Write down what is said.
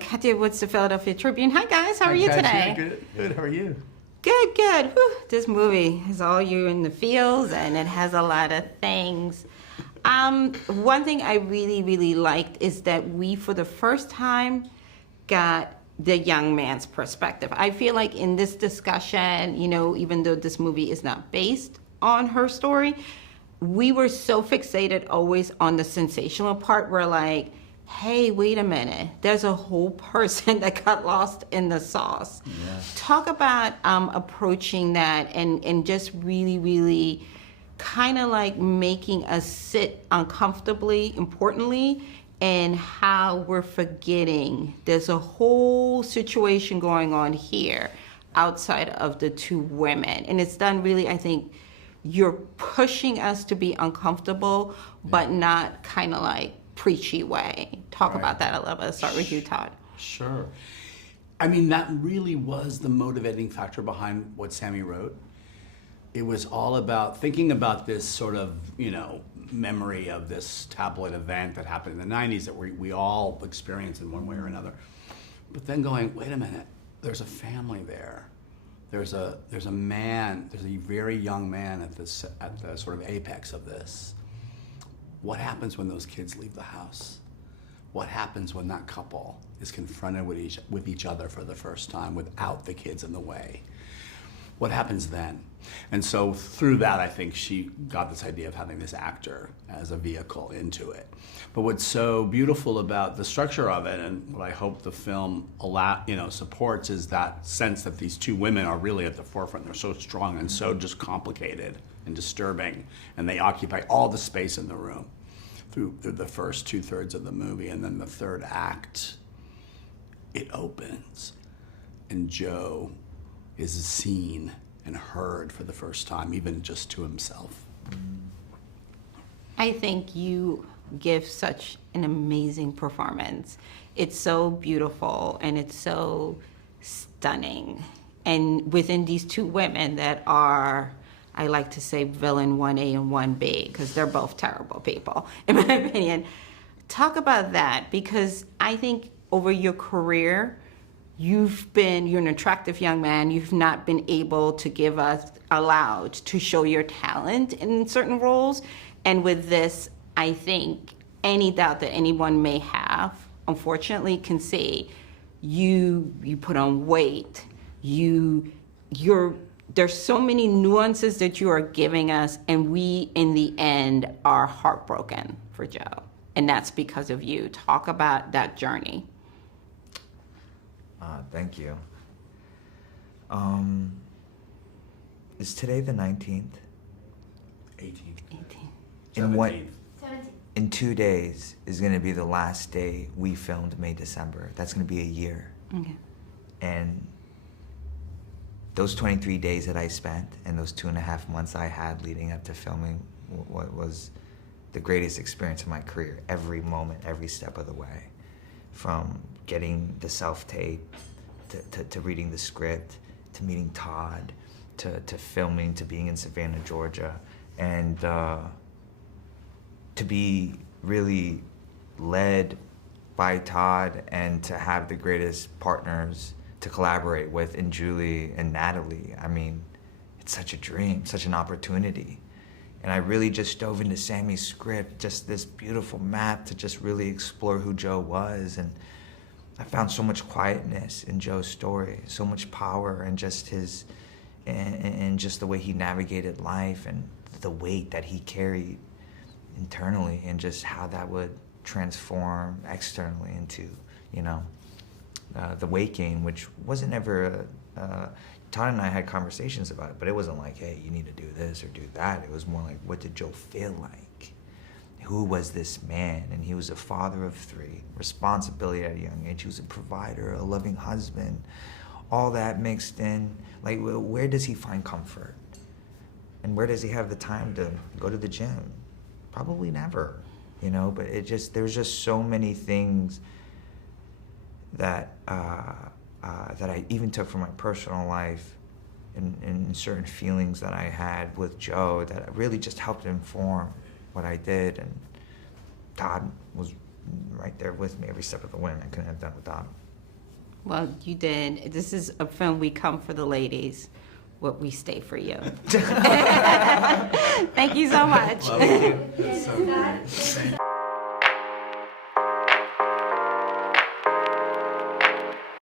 Katya Woods, the Philadelphia Tribune. Hi guys, how are you today? Good. How are you? Good. Whew. This movie is all you in the feels, and it has a lot of things. One thing I really liked is that we, for the first time, got the young man's perspective. I feel like in this discussion, you know, even though this movie is not based on her story, we were so fixated always on the sensational part. We're like, hey, wait a minute, there's a whole person that got lost in the sauce. Yeah. Talk about approaching that and just really kind of like making us sit uncomfortably, importantly, and how we're forgetting there's a whole situation going on here outside of the two women. And it's done really, I think, you're pushing us to be uncomfortable, but not kind of like preachy way. Talk about that a little bit. Start with you, Todd. Sure. I mean, that really was the motivating factor behind what Sammy wrote. It was all about thinking about this sort of, you know, memory of this tabloid event that happened in the 90s that we all experienced in one way or another. But then going, wait a minute, there's a family there. There's a man, there's a very young man at the sort of apex of this. What happens when those kids leave the house? What happens when that couple is confronted with each other for the first time without the kids in the way? What happens then? And so through that, I think she got this idea of having this actor as a vehicle into it. But what's so beautiful about the structure of it, and what I hope the film supports, is that sense that these two women are really at the forefront. They're so strong and so just complicated and disturbing, and they occupy all the space in the room through the first 2/3 of the movie. And then the third act, it opens, and Joe is seen and heard for the first time, even just to himself. I think you give such an amazing performance. It's so beautiful and it's so stunning. And within these two women that are, I like to say, villain 1A and 1B, because they're both terrible people, in my opinion. Talk about that, because I think over your career, you're an attractive young man. You've not been able to allowed to show your talent in certain roles. And with this, I think any doubt that anyone may have, unfortunately, can say you put on weight. There's so many nuances that you are giving us, and we, in the end, are heartbroken for Joe. And that's because of you. Talk about that journey. Thank you. Is today the 19th? 18th. 18th. In 2 days is gonna be the last day we filmed MayDecember. That's gonna be a year. Okay. And those 23 days that I spent and those 2.5 months I had leading up to filming what was the greatest experience of my career. Every moment, every step of the way. From getting the self-tape, to reading the script, to meeting Todd, to filming, to being in Savannah, Georgia, and to be really led by Todd and to have the greatest partners to collaborate with in Julie and Natalie. I mean, it's such a dream, such an opportunity. And I really just dove into Sammy's script, just this beautiful map to just really explore who Joe was. And I found so much quietness in Joe's story, so much power and just and just the way he navigated life and the weight that he carried internally, and just how that would transform externally into, you know, the weight gain, which wasn't ever, Todd and I had conversations about it, but it wasn't like, hey, you need to do this or do that. It was more like, what did Joe feel like? Who was this man? And he was a father of 3, responsibility at a young age. He was a provider, a loving husband, all that mixed in. Like, where does he find comfort? And where does he have the time to go to the gym? Probably never, you know, but there's just so many things that that I even took from my personal life and certain feelings that I had with Joe that really just helped inform what I did. And Todd was right there with me every step of the way, and I couldn't have done without him. Well, you did. This is a film we come for the ladies, what we stay for you. Thank you so much. Love you. That's so great. Thank you.